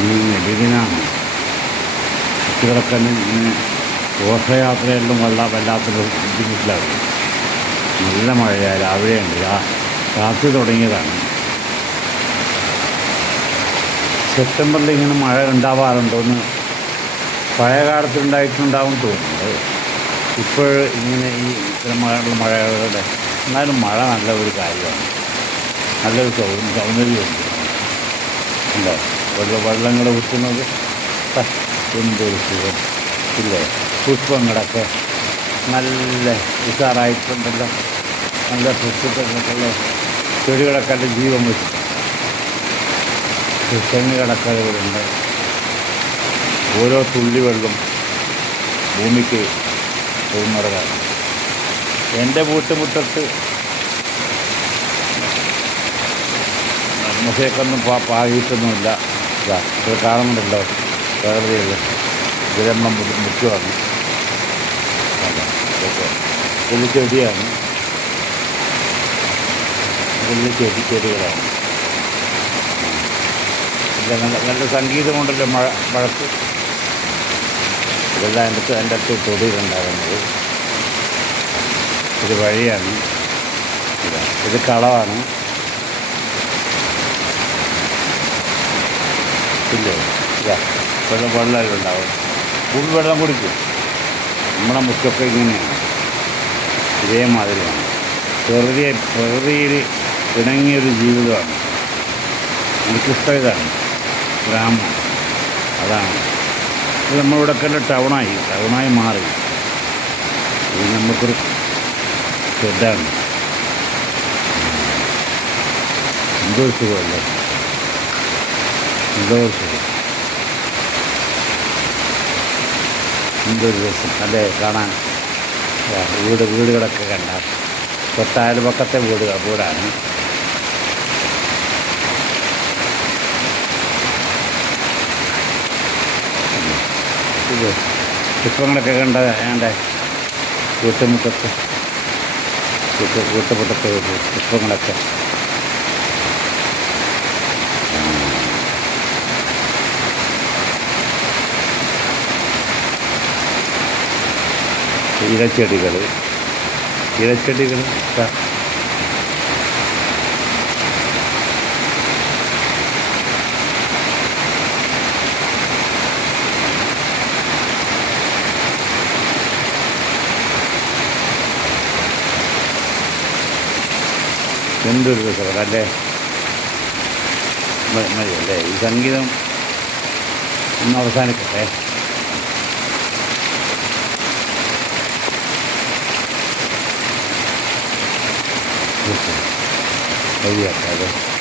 ഈ നബിദിനാണ്. കുട്ടികളൊക്കെ ഇങ്ങനെ ഘോഷയാത്രയെല്ലാം വല്ലാത്ത ബുദ്ധിമുട്ടിലാകും. നല്ല മഴയാണ്, രാവിലെയുണ്ട്, രാത്രി തുടങ്ങിയതാണ്. സെപ്റ്റംബറിൽ ഇങ്ങനെ മഴ ഉണ്ടാവാറുണ്ടോയെന്ന് പഴയ കാലത്തുണ്ടായിട്ടുണ്ടാവും തോന്നുന്നത്. ഇപ്പോൾ ഇങ്ങനെ ഈ ഇത്തരം മഴകളുടെ എന്നാലും മഴ നല്ല ഒരു കാര്യമാണ്, നല്ലൊരു സൗന്ദര്യമുണ്ട്. ഉണ്ടോ വെള്ളങ്ങൾ ഊറ്റുന്നത് എന്തൊരു സുഖം ഇല്ലേ? പുഷ്പങ്ങളൊക്കെ നല്ല ഉഷാറായിട്ടുണ്ടല്ലോ, നല്ല പുഷ്പങ്ങളൊക്കെ ചെടികളൊക്കെ നല്ല ജീവൻ വെച്ചു. തെങ്ങ് കിടക്കലുകളുണ്ട്. ഓരോ തുള്ളി വെള്ളം ഭൂമിക്ക് പോകുന്നവരാണ്. എൻ്റെ വീട്ടുമുറ്റത്ത് മുസേക്കൊന്നും പാകിയിട്ടൊന്നുമില്ല. ഇത് കാണുന്നുണ്ടല്ലോ, പ്രകൃതിയിൽ വിരമ്പം മുറ്റുമാണ്. വലിയ ചെടിയാണ്, വലിയ ചെടികളാണ്. നല്ല സംഗീതമുണ്ടല്ലോ മഴക്ക്. ഇതെല്ലാം എൻ്റെ അടുത്ത് തൊടിയിലുണ്ടാകുന്നത്. ഇത് വഴിയാണ്, ഇത് കളമാണ്. ഇല്ലേ, വെള്ളം ഉണ്ടാവും. വെള്ളം കുടിക്കും. നമ്മളെ മുറ്റൊക്കെ ഇങ്ങനെയാണ്, ഇതേമാതിരിയാണ്. പ്രകൃതിയിൽ ഇണങ്ങിയൊരു ജീവിതമാണ്. എനിക്കിഷ്ടം ഇതാണ്, ഗ്രാമം. അതാണ് ഇത്. നമ്മളിവിടെയൊക്കെ ടൗണായി മാറി. ഇത് നമുക്കൊരു ഇതാണ്. എന്തൊരു സുഖമല്ലേ, എന്തൊരു സുഖം, എന്തൊരു രസം അല്ലേ കാണാൻ. വീടുകളൊക്കെ കണ്ടാൽ തൊട്ടയൽപക്കത്തെ വീടാണ്. ഇത് പുഷ്പങ്ങളൊക്കെ കണ്ട എൻ്റെ വീട്ടുമുറ്റത്ത് പുഷ്പങ്ങളൊക്കെ ഇലച്ചെടികൾ എന്തൊരു രസമാണ് അല്ലേ? മതിയല്ലേ? ഈ സംഗീതം ഒന്ന് അവസാനിക്കട്ടെ. മതിയാക്കാം.